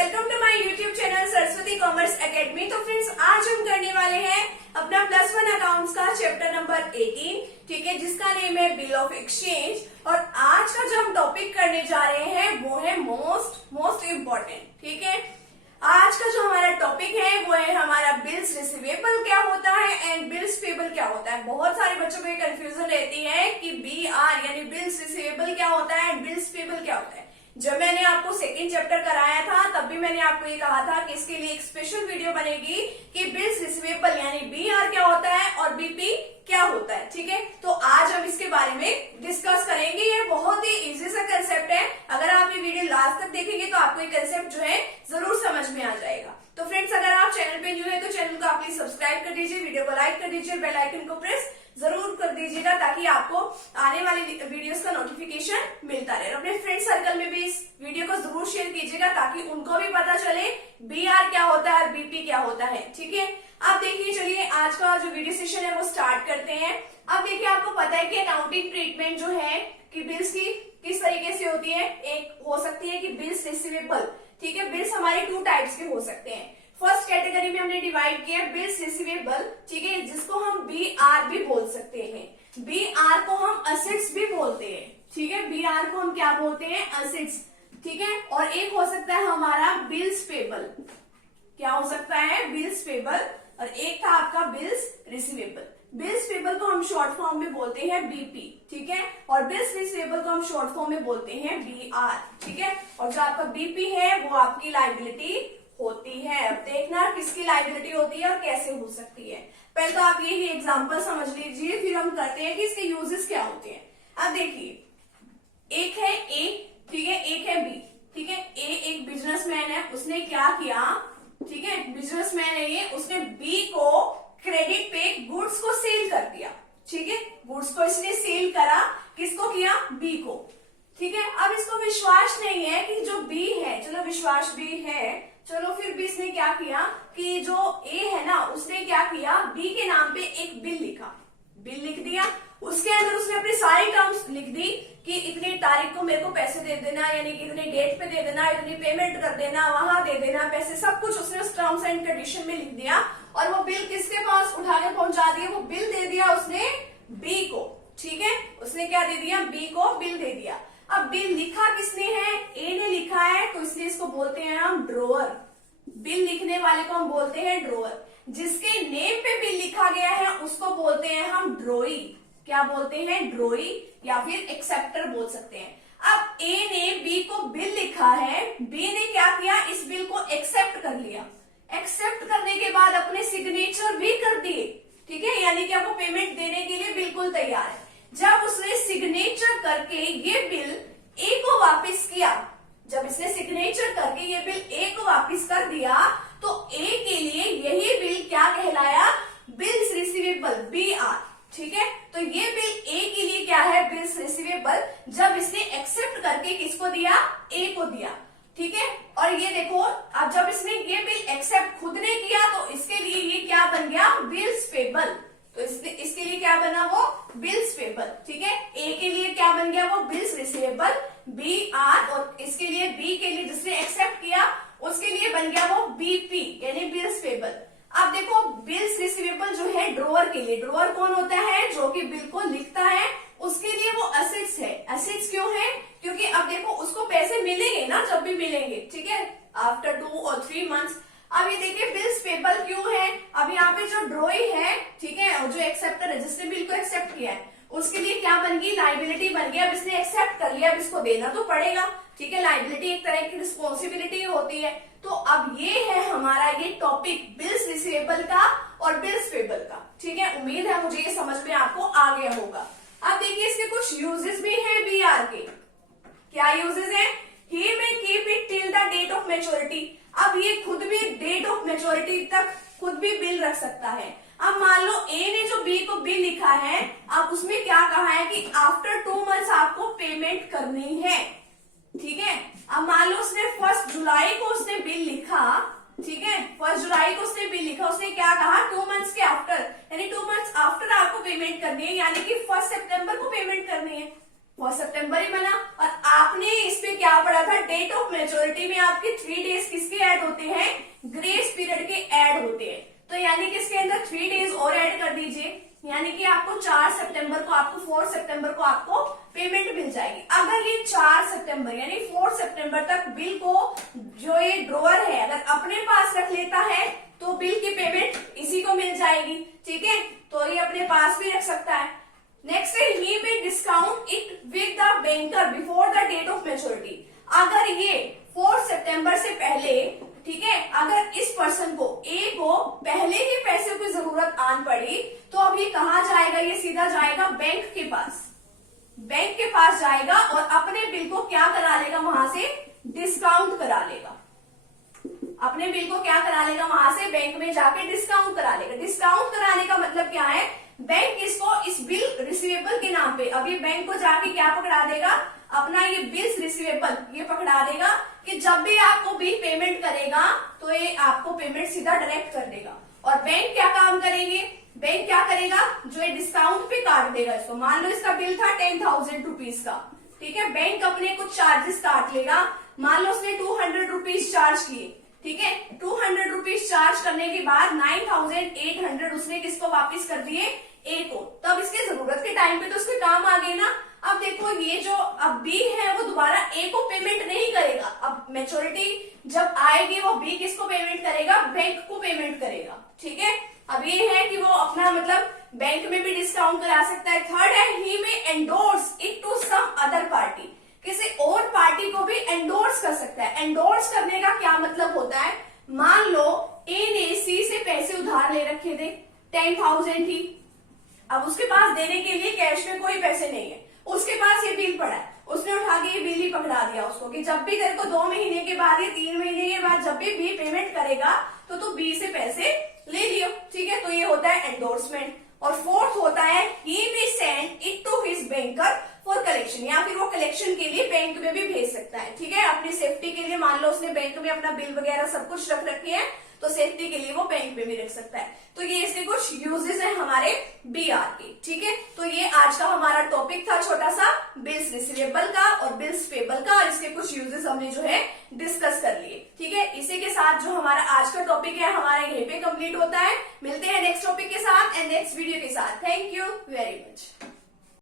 Welcome to my YouTube channel Saraswati commerce academy. तो friends, आज हम करने वाले हैं अपना +1 अकाउंट्स का चैप्टर नंबर 18, ठीक है, जिसका नेम है बिल ऑफ एक्सचेंज। और आज का जो हम टॉपिक करने जा रहे हैं वो है मोस्ट इम्पोर्टेंट, ठीक है। आज का जो हमारा टॉपिक है वो है हमारा बिल्स रिसीवेबल क्या होता है एंड बिल्स पेबल क्या होता है। बहुत सारे बच्चों को ये कंफ्यूजन रहती है कि BR यानी बिल्स रिसीवेबल क्या होता है एंड बिल्स पेबल क्या होता है। जब मैंने आपको सेकंड चैप्टर कराया था तब भी मैंने आपको ये कहा था कि इसके लिए एक स्पेशल वीडियो बनेगी कि बिल्स रिसीवेबल यानी BR क्या होता है और BP क्या होता है, ठीक है। तो आज हम इसके बारे में डिस्कस करेंगे। ये बहुत ही इजी सा कंसेप्ट है। अगर आप ये वीडियो लास्ट तक देखेंगे तो आपको ये कंसेप्ट जो है जरूर समझ में आ जाएगा। तो फ्रेंड्स, अगर आप चैनल पे न्यू है तो चैनल को आप प्लीज सब्सक्राइब कर दीजिए, वीडियो को लाइक कर दीजिए, बेल आइकन को प्रेस जरूर कर दीजिएगा ताकि आपको आने वाली वीडियोस का नोटिफिकेशन मिलता रहे। अपने फ्रेंड सर्कल में भी इस वीडियो को जरूर शेयर कीजिएगा ताकि उनको भी पता चले BR क्या होता है और BP क्या होता है, ठीक है। अब देखिए, चलिए आज का जो वीडियो सेशन है वो स्टार्ट करते हैं। अब देखिए, आपको पता है कि अकाउंटिंग ट्रीटमेंट जो है कि बिल्स की किस तरीके से होती है। एक हो सकती है कि बिल्स रिसीवेबल, ठीक है। बिल्स हमारे 2 टाइप्स के हो सकते हैं। फर्स्ट कैटेगरी में हमने डिवाइड किया बिल्स रिसीवेबल, ठीक है, जिसको हम BR भी बोल सकते हैं। BR को हम असेट्स भी बोलते हैं, ठीक है। BR को हम क्या बोलते हैं? असेट्स, ठीक है। और एक हो सकता है हमारा बिल्स पेबल। क्या हो सकता है? Bills payable. और एक था आपका बिल्स रिसीवेबल। बिल्स पेबल को हम शॉर्ट फॉर्म में बोलते हैं BP, ठीक है। और बिल्स रिसीवेबल को हम शॉर्ट फॉर्म में बोलते हैं BR, ठीक है। और जो आपका BP है वो आपकी लायबिलिटी होती है। अब देखना किसकी लायबिलिटी होती है और कैसे हो सकती है। पहले तो आप ये एग्जांपल समझ लीजिए, फिर हम करते हैं कि इसके यूजेस क्या होते हैं। अब देखिए, एक है A, ठीक है, एक है B, ठीक है। A एक बिजनेसमैन है, उसने क्या किया, ठीक है, बिजनेसमैन है ये, उसने B को क्रेडिट पे गुड्स को सेल कर दिया, ठीक है। गुड्स को इसने सेल करा, किसको किया? B को, ठीक है। अब इसको विश्वास नहीं है कि जो B है, चलो विश्वास B है, चलो फिर भी इसने क्या किया कि जो A है ना, उसने क्या किया, B के नाम पे एक बिल लिखा, बिल लिख दिया। उसके अंदर उसने अपनी सारी टर्म्स लिख दी कि इतनी तारीख को मेरे को पैसे दे देना, यानी कि इतनी डेट पे दे देना, इतनी पेमेंट कर देना, वहां दे देना पैसे, सब कुछ उसने उस टर्म्स एंड कंडीशन में लिख दिया। और वो बिल किसके पास उठा के पहुंचा दिया? वो बिल दे दिया उसने B को, ठीक है। उसने क्या दे दिया? B को बिल दे दिया। अब बिल लिखा किसने है? A ने लिखा है, तो इसलिए इसको बोलते हैं हम ड्रॉअर। बिल लिखने वाले को हम बोलते हैं ड्रॉअर। जिसके नेम पे बिल लिखा गया है उसको बोलते हैं हम ड्रॉई। क्या बोलते हैं? ड्रॉई या फिर एक्सेप्टर बोल सकते हैं। अब A ने B को बिल लिखा है, B ने क्या किया? इस बिल को एक्सेप्ट कर लिया। एक्सेप्ट करने के बाद अपने सिग्नेचर भी कर दिए, ठीक है, यानी कि आपको पेमेंट देने के लिए बिल्कुल तैयार है। जब उसने सिग्नेचर करके ये बिल A को वापस किया, जब इसने सिग्नेचर करके ये बिल A को वापस कर दिया, तो A के लिए यही बिल क्या कहलाया? बिल्स रिसीवेबल, BR, ठीक है। तो ये बिल A के लिए क्या है? Bills receivable. जब इसने एक्सेप्ट करके किसको दिया? A को दिया, ठीक है। और ये देखो, अब जब इसने ये बिल एक्सेप्ट खुद ने किया तो इसके लिए ये क्या बन गया? Bills payable. तो इसके लिए क्या बना? वो बिल्स पेबल, ठीक है। A के लिए क्या बन गया? वो बिल्स रिसीवेबल BR। और इसके लिए B के लिए जिसने एक्सेप्ट किया उसके लिए बन गया वो BP यानी बिल्स पेबल। अब देखो, बिल्स रिसीवेबल जो है ड्रॉअर के लिए, ड्रॉअर कौन होता है? जो कि बिल को लिखता है, उसके लिए वो असेट्स है। असेट्स क्यों है? क्योंकि अब देखो उसको पैसे मिलेंगे ना, जब भी मिलेंगे, ठीक है, आफ्टर 2 और 3 मंथ्स। अब ये देखिए बिल्स पेबल क्यों है? अब यहाँ पे जो ड्रॉई है, ठीक है, और जो एक्सेप्टर है जिसने बिल को एक्सेप्ट किया है, उसके लिए क्या बन गई? लायबिलिटी बन गई। अब इसने एक्सेप्ट कर लिया, अब इसको देना तो पड़ेगा, ठीक है। लायबिलिटी एक तरह की रिस्पॉन्सिबिलिटी होती है। तो अब ये है हमारा ये टॉपिक बिल्स रिसीवेबल का और बिल्स पेबल का, ठीक है। उम्मीद है मुझे ये समझ में आपको आ गया होगा। अब देखिए, इसके कुछ यूजेस भी हैं BR के। क्या यूजेस है? He may keep it till the date of maturity. अब ये खुद भी डेट ऑफ मैच्योरिटी तक खुद भी बिल रख सकता है। अब मान लो A ने जो B को बिल लिखा है, अब उसमें क्या कहा है कि आफ्टर 2 मंथ्स आपको पेमेंट करनी है, ठीक है। अब मान लो उसने 1 जुलाई को उसने बिल लिखा, ठीक है, 1 जुलाई को उसने बिल लिखा, उसने क्या कहा? 2 मंथ्स के आफ्टर, यानी 2 मंथ्स आफ्टर आपको पेमेंट करनी है, यानी कि 1 सितंबर को पेमेंट करनी है। फर्स्ट सितंबर ही बना। और आपने इस पे क्या पढ़ा था, डेट ऑफ मैच्योरिटी में आपके 3 डेज किसके ऐड होते हैं, ग्रेस पीरियड के ऐड होते हैं। तो यानी कि इसके अंदर 3 डेज और ऐड कर दीजिए, यानी कि आपको 4 सितंबर को आपको 4 सितंबर को आपको पेमेंट मिल जाएगी। अगर ये 4 सितंबर यानी 4 सितंबर तक बिल को जो ये ड्रॉअर है अगर अपने पास रख लेता है तो बिल की पेमेंट इसी को मिल जाएगी, ठीक है। तो ये अपने पास भी रख सकता है। नेक्स्ट है he may discount it with the banker before the date of maturity. अगर ये 4 सितंबर से पहले, ठीक है, अगर इस पर्सन को ए को पहले ही पैसे की जरूरत आन पड़ी तो अब ये कहां जाएगा, ये सीधा जाएगा बैंक के पास। बैंक के पास जाएगा और अपने बिल को क्या करा लेगा, वहां से डिस्काउंट करा लेगा। अपने बिल को क्या करा लेगा, वहां से बैंक में जाके डिस्काउंट करा लेगा। डिस्काउंट कराने का मतलब क्या है, बैंक इसको इस बिल रिसीवेबल के नाम पे अब ये बैंक को जाके क्या पकड़ा देगा, अपना ये बिल्स रिसीवेबल ये पकड़ा देगा कि जब भी आपको बिल पेमेंट करेगा तो ये आपको पेमेंट सीधा डायरेक्ट कर देगा। और बैंक क्या काम करेंगे, बैंक क्या करेगा, जो ये डिस्काउंट पे काट देगा इसको। मान लो इसका बिल था 10,000 रुपीज का, ठीक है, बैंक अपने कुछ चार्जेस काट लेगा। मान लो उसने 200 रुपीज चार्ज किए, ठीक है, 200 रुपीज चार्ज करने के बाद 9,800 उसने किसको वापस कर दिए, ए को। तब इसके जरूरत के टाइम पे तो उसके काम आ गए ना। अब देखो ये जो अब बी है वो दोबारा ए को पेमेंट नहीं करेगा। अब मैच्योरिटी जब आएगी वो बी किसको पेमेंट करेगा, बैंक को पेमेंट करेगा, ठीक है। अब ये है कि वो अपना मतलब बैंक में भी डिस्काउंट करा सकता है। थर्ड है he may endorse it to some other party, किसी और पार्टी को भी एंडोर्स कर सकता है। एंडोर्स करने का क्या मतलब होता है, मान लो ए ने सी से पैसे उधार ले रखे थे 10,000 थी, अब उसके पास देने के लिए कैश में कोई पैसे नहीं है, उसके पास ये बिल पड़ा है, उसने उठा के ये बिल ही पकड़ा दिया उसको कि जब भी तेरे को 2 महीने के बाद या 3 महीने के बाद जब भी बी पेमेंट करेगा तो तू बी से पैसे ले लियो, ठीक है। तो ये होता है एंडोर्समेंट। और फोर्थ होता है he may send it to his banker for collection, या फिर वो कलेक्शन के लिए बैंक में भी भेज सकता है, ठीक है, अपनी सेफ्टी के लिए। मान लो उसने बैंक में अपना बिल वगैरह सब कुछ रख रखे हैं तो सेफ्टी के लिए वो बैंक में भी रख सकता है। तो ये इसके कुछ यूजेस है हमारे बीआर के, ठीक है। तो ये आज का हमारा टॉपिक था छोटा सा बिल्स रिसीवेबल का और बिल्स पेबल का, और इसके कुछ यूजेस हमने जो है डिस्कस कर लिए, ठीक है। इसी के साथ जो हमारा आज का टॉपिक है हमारा यहीं पे कंप्लीट होता है। मिलते हैं नेक्स्ट टॉपिक के साथ एंड नेक्स्ट वीडियो के साथ। Thank you very much.